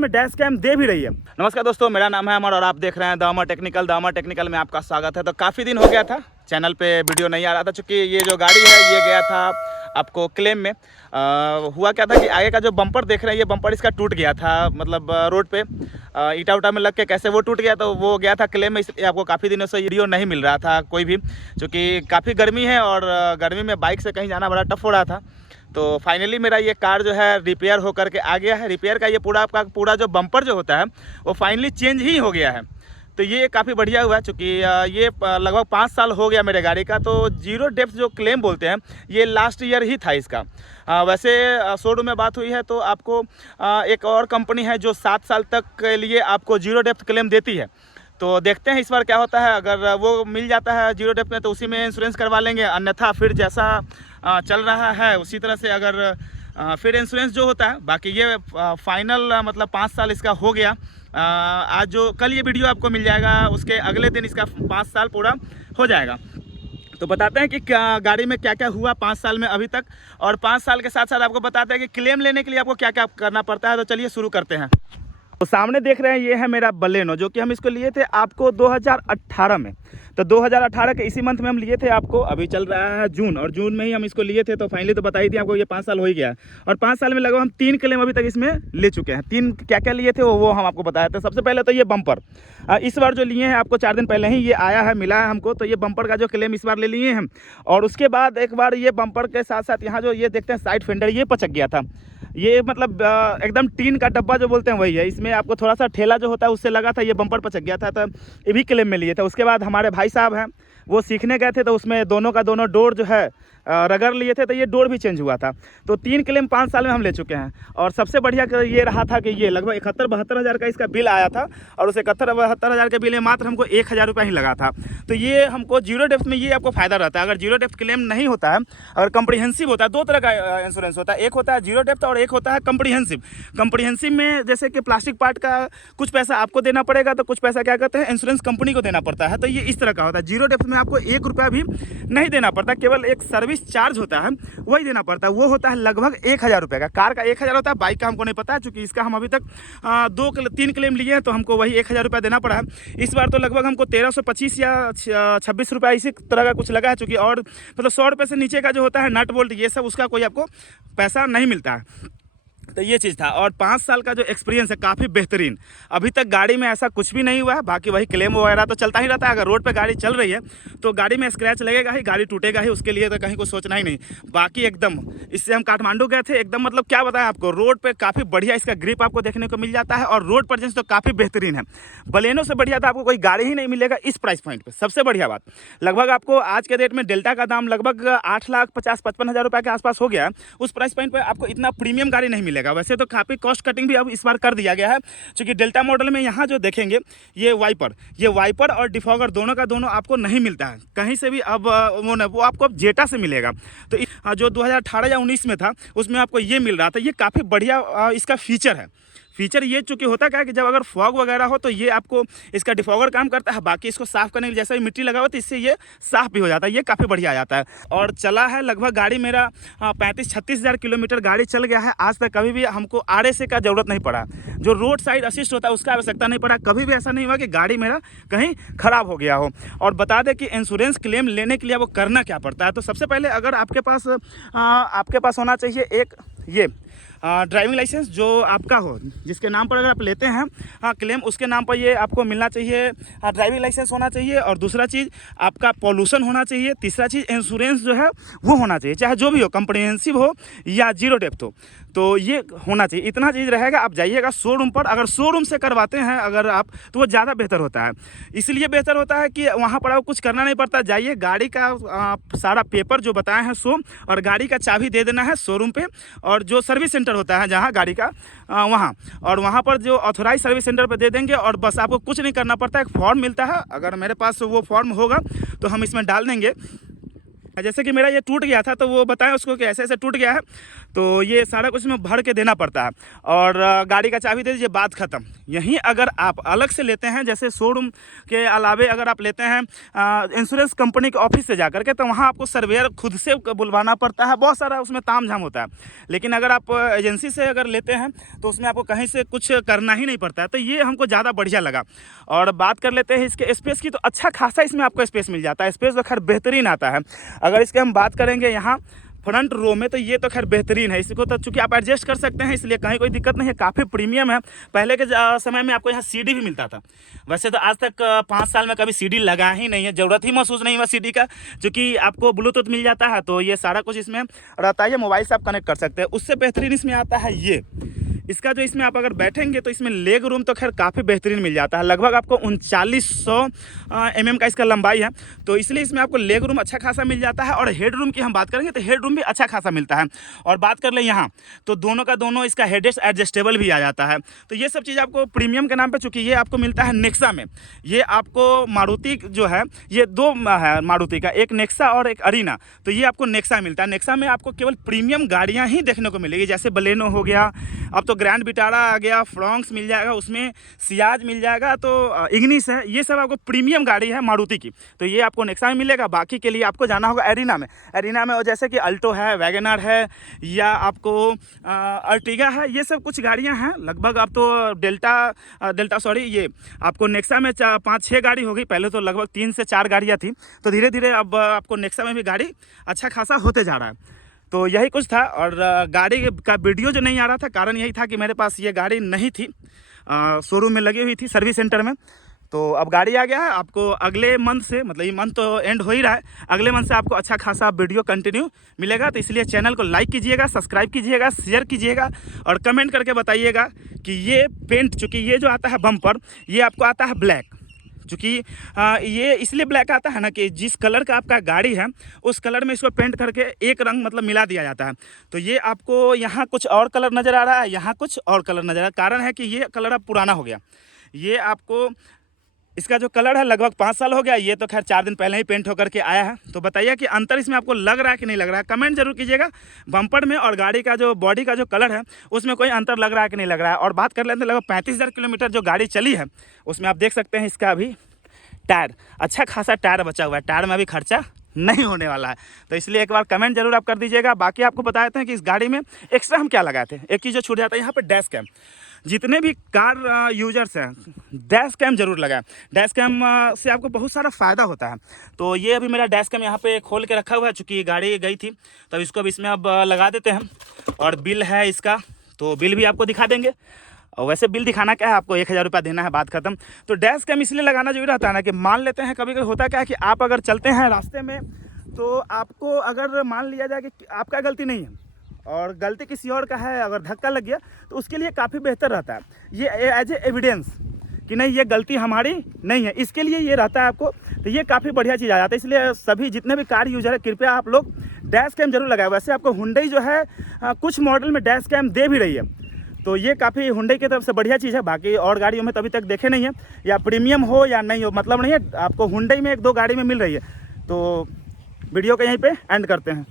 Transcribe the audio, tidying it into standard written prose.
में dash cam दे भी रही है। नमस्कार दोस्तों, मेरा नाम है अमर और आप देख रहे हैं the Amar technical. The Amar technical में आपका स्वागत है। तो काफ़ी दिन हो गया था चैनल पे वीडियो नहीं आ रहा था, चूँकि ये जो गाड़ी है ये गया था आपको क्लेम में। हुआ क्या था कि आगे का जो बम्पर देख रहे हैं, ये बम्पर इसका टूट गया था, मतलब रोड पे ईटा उटा में लग के कैसे वो टूट गया, तो वो गया था क्लेम में। इसलिए आपको काफ़ी दिनों से वीडियो नहीं मिल रहा था कोई भी, क्योंकि काफ़ी गर्मी है और गर्मी में बाइक से कहीं जाना बड़ा टफ हो रहा था। तो फाइनली मेरा ये कार जो है रिपेयर होकर के आ गया है। रिपेयर का ये पूरा जो बम्पर जो होता है वो फाइनली चेंज ही हो गया है। तो ये काफ़ी बढ़िया हुआ है, चूँकि ये लगभग 5 साल हो गया मेरे गाड़ी का। तो जीरो डेप्थ जो क्लेम बोलते हैं ये लास्ट ईयर ही था इसका। वैसे शोरूम में बात हुई है तो आपको एक और कंपनी है जो 7 साल तक के लिए आपको जीरो डेप्थ क्लेम देती है। तो देखते हैं इस बार क्या होता है। अगर वो मिल जाता है जीरो डेप्थ में तो उसी में इंश्योरेंस करवा लेंगे, अन्यथा फिर जैसा चल रहा है उसी तरह से अगर फिर इंश्योरेंस जो होता है। बाकी ये फाइनल मतलब 5 साल इसका हो गया। आज जो कल ये वीडियो आपको मिल जाएगा, उसके अगले दिन इसका 5 साल पूरा हो जाएगा। तो बताते हैं कि गाड़ी में क्या क्या हुआ 5 साल में अभी तक, और 5 साल के साथ साथ आपको बताते हैं कि क्लेम लेने के लिए आपको क्या क्या करना पड़ता है। तो चलिए शुरू करते हैं। तो सामने देख रहे हैं ये है मेरा बलेनो, जो कि हम इसको लिए थे आपको 2018 में। तो 2018 के इसी मंथ में हम लिए थे आपको। अभी चल रहा है जून, और जून में ही हम इसको लिए थे। तो फाइनली तो बताई थी आपको ये 5 साल हो ही गया। और 5 साल में लगभग हम 3 क्लेम अभी तक इसमें ले चुके हैं। 3 क्या क्या लिए थे वो हम आपको बताए थे। सबसे पहले तो ये बम्पर इस बार जो लिए हैं आपको 4 दिन पहले ही ये आया है, मिला है हमको। तो ये बम्पर का जो क्लेम इस बार ले लिए हैं। और उसके बाद एक बार ये बम्पर के साथ साथ यहाँ जो ये देखते हैं साइड फेंडर, ये पचक गया था। ये मतलब एकदम टीन का डब्बा जो बोलते हैं वही है। इसमें आपको थोड़ा सा ठेला जो होता है उससे लगा था, ये बम्पर पचक गया था। तो ये भी क्लेम में लिए था। उसके बाद हमारे भाई साहब हैं, वो सीखने गए थे, तो उसमें दोनों का दोनों डोर जो है रगड़ लिए थे, तो ये डोर भी चेंज हुआ था। तो 3 क्लेम 5 साल में हम ले चुके हैं। और सबसे बढ़िया ये रहा था कि ये लगभग 71-72 हज़ार का इसका बिल आया था, और उस 71-72 हज़ार के बिल में मात्र हमको 1,000 रुपये ही लगा था। तो ये हमको जीरो डेप्थ में ये आपको फ़ायदा रहता है। अगर जीरो डेप्थ क्लेम नहीं होता है, अगर कम्प्रीहेंसिव होता है, 2 तरह का इंश्योरेंस होता है। एक होता है जीरो डेप्थ और एक होता है कम्प्रीहेंसिव। कम्प्रीहेंसिव में जैसे कि प्लास्टिक पार्ट का कुछ पैसा आपको देना पड़ेगा, तो कुछ पैसा क्या कहते हैं इंश्योरेंस कंपनी को देना पड़ता है। तो ये इस तरह का होता है। जीरो डेप्थ में आपको 1 रुपया भी नहीं देना पड़ता, केवल एक सर्विस चार्ज होता है वही देना पड़ता है। वो होता है लगभग 1,000 रुपये का। कार का 1,000 होता है, बाइक का हमको नहीं पता है, चूँकि इसका हम अभी तक 3 क्लेम लिए हैं, तो हमको वही 1,000 रुपये देना पड़ा है। इस बार तो लगभग हमको 1,325 या 26 रुपये इसी तरह का कुछ लगा है, चूँकि और मतलब 100 रुपये से नीचे का जो होता है नट बोल्ट ये सब, उसका कोई आपको पैसा नहीं मिलता है। तो ये चीज़ था। और 5 साल का जो एक्सपीरियंस है काफ़ी बेहतरीन। अभी तक गाड़ी में ऐसा कुछ भी नहीं हुआ है। बाकी वही क्लेम वगैरह तो चलता ही रहता है। अगर रोड पे गाड़ी चल रही है तो गाड़ी में स्क्रैच लगेगा ही, गाड़ी टूटेगा ही, उसके लिए तो कहीं कुछ सोचना ही नहीं। बाकी एकदम इससे हम काठमांडू गए थे, एकदम मतलब क्या बताएं आपको, रोड पे काफ़ी बढ़िया इसका ग्रिप आपको देखने को मिल जाता है, और रोड प्रेजेंस तो काफ़ी बेहतरीन है। बलेनो से बढ़िया तो आपको कोई गाड़ी ही नहीं मिलेगा इस प्राइस पॉइंट पर। सबसे बढ़िया बात, लगभग आपको आज के डेट में डेल्टा का दाम लगभग 8,50,55 हज़ार रुपये के आसपास हो गया है। उस प्राइस पॉइंट पर आपको इतना प्रीमियम गाड़ी नहीं मिलेगा। वैसे तो काफ़ी कॉस्ट कटिंग भी अब इस बार कर दिया गया है, क्योंकि डेल्टा मॉडल में यहाँ जो देखेंगे ये वाइपर और डिफॉगर दोनों का दोनों आपको नहीं मिलता है कहीं से भी। अब वो आपको अब जेटा से मिलेगा। तो जो 2018 या 19 में था उसमें आपको ये मिल रहा था। ये काफ़ी बढ़िया इसका फीचर है। फीचर ये चूँकि होता क्या है कि जब अगर फॉग वगैरह हो तो ये आपको इसका डिफॉगर काम करता है। बाकी इसको साफ़ करने के लिए जैसे ही मिट्टी लगा हो तो इससे ये साफ़ भी हो जाता है। ये काफ़ी बढ़िया आ जाता है। और चला है लगभग गाड़ी मेरा 35-36 हज़ार किलोमीटर गाड़ी चल गया है। आज तक कभी भी हमको RSA का ज़रूरत नहीं पड़ा। जो रोड साइड असिस्ट होता है उसका आवश्यकता नहीं पड़ा। कभी भी ऐसा नहीं हुआ कि गाड़ी मेरा कहीं ख़राब हो गया हो। और बता दें कि इंश्योरेंस क्लेम लेने के लिए वो करना क्या पड़ता है। तो सबसे पहले अगर आपके पास होना चाहिए एक ये ड्राइविंग लाइसेंस जो आपका हो, जिसके नाम पर अगर आप लेते हैं क्लेम, उसके नाम पर ये आपको मिलना चाहिए। ड्राइविंग लाइसेंस होना चाहिए, और दूसरा चीज़ आपका पॉल्यूशन होना चाहिए। तीसरा चीज़ इंश्योरेंस जो है वो होना चाहिए, चाहे जो भी हो, कम्प्रीहेंसिव हो या जीरो डेप्थ हो, तो ये होना चाहिए। इतना चीज़ रहेगा। आप जाइएगा शोरूम पर, अगर शोरूम से करवाते हैं अगर आप, तो वो ज़्यादा बेहतर होता है। इसलिए बेहतर होता है कि वहाँ पर आपको कुछ करना नहीं पड़ता। जाइए, गाड़ी का सारा पेपर जो बताए हैं सो, और गाड़ी का चाबी दे देना है शोरूम पे, और जो सर्विस सेंटर होता है जहाँ गाड़ी का वहाँ, और वहाँ पर जो ऑथोराइज सर्विस सेंटर पे दे देंगे। और बस आपको कुछ नहीं करना पड़ता। एक फॉर्म मिलता है, अगर मेरे पास वो फॉर्म होगा तो हम इसमें डाल देंगे। जैसे कि मेरा ये टूट गया था तो वो बताएं उसको कि ऐसे ऐसे टूट गया है, तो ये सारा कुछ में भर के देना पड़ता है और गाड़ी का चाबी दे दीजिए, बात ख़त्म। यहीं अगर आप अलग से लेते हैं, जैसे शोरूम के अलावे अगर आप लेते हैं इंश्योरेंस कंपनी के ऑफिस से जाकर के, तो वहाँ आपको सर्वेयर खुद से बुलवाना पड़ता है, बहुत सारा उसमें ताम झाम होता है। लेकिन अगर आप एजेंसी से अगर लेते हैं तो उसमें आपको कहीं से कुछ करना ही नहीं पड़ता है, तो ये हमको ज़्यादा बढ़िया लगा। और बात कर लेते हैं इसके स्पेस की, तो अच्छा खासा इसमें आपको स्पेस मिल जाता है, स्पेस तो खैर बेहतरीन आता है। अगर इसके हम बात करेंगे यहाँ फ्रंट रो में, तो ये तो खैर बेहतरीन है, इसको तो चूँकि आप एडजस्ट कर सकते हैं, इसलिए कहीं कोई दिक्कत नहीं है, काफ़ी प्रीमियम है। पहले के समय में आपको यहाँ सीडी भी मिलता था, वैसे तो आज तक 5 साल में कभी सीडी लगा ही नहीं है, ज़रूरत ही महसूस नहीं हुआ सीडी का, क्योंकि आपको ब्लूटूथ मिल जाता है, तो ये सारा कुछ इसमें रहता है, ये मोबाइल से आप कनेक्ट कर सकते हैं। उससे बेहतरीन इसमें आता है ये इसका जो इसमें आप अगर बैठेंगे तो इसमें लेग रूम तो खैर काफ़ी बेहतरीन मिल जाता है, लगभग आपको 3900 mm का इसका लंबाई है, तो इसलिए इसमें आपको लेग रूम अच्छा खासा मिल जाता है। और हेड रूम की हम बात करेंगे तो हेड रूम भी अच्छा खासा मिलता है। और बात कर ले यहाँ तो दोनों का दोनों इसका हेडरेस्ट एडजस्टेबल भी आ जाता है, तो ये सब चीज़ आपको प्रीमियम के नाम पर, चूँकि ये आपको मिलता है नेक्सा में। ये आपको मारुति जो है, ये 2 है मारुति का, एक नेक्सा और एक अरीना, तो ये आपको नेक्सा मिलता है। नेक्सा में आपको केवल प्रीमियम गाड़ियाँ ही देखने को मिलेगी, जैसे बलेनो हो गया, अब तो ग्रैंड विटारा आ गया, फ्रॉन्क्स मिल जाएगा, उसमें सियाज मिल जाएगा, तो इग्निस है, ये सब आपको प्रीमियम गाड़ी है मारुति की, तो ये आपको नेक्सा में मिलेगा। बाकी के लिए आपको जाना होगा एरिना में। एरिना में और जैसे कि अल्टो है, वैगनर है, या आपको अर्टिगा है, ये सब कुछ गाड़ियां हैं लगभग। अब तो डेल्टा ये आपको नेक्सा में 5-6 गाड़ी हो गई, पहले तो लगभग 3 से 4 गाड़ियाँ थी, तो धीरे धीरे अब आपको नेक्सा में भी गाड़ी अच्छा खासा होते जा रहा है। तो यही कुछ था। और गाड़ी का वीडियो जो नहीं आ रहा था, कारण यही था कि मेरे पास ये गाड़ी नहीं थी, शोरूम में लगी हुई थी सर्विस सेंटर में, तो अब गाड़ी आ गया है। आपको अगले मंथ से, मतलब ये मंथ तो एंड हो ही रहा है, अगले मंथ से आपको अच्छा खासा वीडियो कंटिन्यू मिलेगा, तो इसलिए चैनल को लाइक कीजिएगा, सब्सक्राइब कीजिएगा, शेयर कीजिएगा और कमेंट करके बताइएगा कि ये पेंट, चूँकि ये जो आता है बम्पर, ये आपको आता है ब्लैक, चूँकि ये इसलिए ब्लैक आता है ना कि जिस कलर का आपका गाड़ी है उस कलर में इसको पेंट करके एक रंग मतलब मिला दिया जाता है। तो ये आपको यहाँ कुछ और कलर नज़र आ रहा है, यहाँ कुछ और कलर नज़र आ रहा है, कारण है कि ये कलर अब पुराना हो गया। ये आपको इसका जो कलर है लगभग 5 साल हो गया, ये तो खैर 4 दिन पहले ही पेंट होकर के आया है। तो बताइए कि अंतर इसमें आपको लग रहा है कि नहीं लग रहा है, कमेंट जरूर कीजिएगा। बम्पर में और गाड़ी का जो बॉडी का जो कलर है उसमें कोई अंतर लग रहा है कि नहीं लग रहा है। और बात कर लेते हैं लगभग 35,000 किलोमीटर जो गाड़ी चली है, उसमें आप देख सकते हैं इसका अभी टायर, अच्छा खासा टायर बचा हुआ है, टायर में अभी खर्चा नहीं होने वाला है, तो इसलिए एक बार कमेंट जरूर आप कर दीजिएगा। बाकी आपको बता देते हैं कि इस गाड़ी में एक्स्ट्रा हम क्या लगाए थे। एक चीज़ जो छूट जाता है यहाँ पे डैश कैम, जितने भी कार यूजर्स हैं डैश कैम जरूर लगाएं। डैश कैम से आपको बहुत सारा फ़ायदा होता है। तो ये अभी मेरा डैश कैम यहाँ पे खोल के रखा हुआ है, चूँकि गाड़ी गई थी, तो इसको अब इसमें अब लगा देते हैं। और बिल है इसका, तो बिल भी आपको दिखा देंगे। और वैसे बिल दिखाना क्या है, आपको 1000 रुपया देना है, बात खत्म। तो डैश कैम इसलिए लगाना जरूरी रहता है ना कि मान लेते हैं कभी कभी होता क्या है कि आप अगर चलते हैं रास्ते में, तो आपको अगर मान लिया जाए कि आपका गलती नहीं है और गलती किसी और का है, अगर धक्का लग गया तो उसके लिए काफ़ी बेहतर रहता है ये एज ए एविडेंस कि नहीं ये गलती हमारी नहीं है, इसके लिए ये रहता है आपको। तो ये काफ़ी बढ़िया चीज़ आ जाता है, इसलिए सभी जितने भी कार यूजर है कृपया आप लोग डैश कैम जरूर लगाए। वैसे आपको हुंडई जो है कुछ मॉडल में डैश कैम दे भी रही है, तो ये काफ़ी हुंडई की तरफ से बढ़िया चीज़ है। बाकी और गाड़ियों में तो अभी तक देखे नहीं है, या प्रीमियम हो या नहीं हो मतलब नहीं है, आपको हुंडई में 1-2 गाड़ी में मिल रही है। तो वीडियो को यहीं पे एंड करते हैं।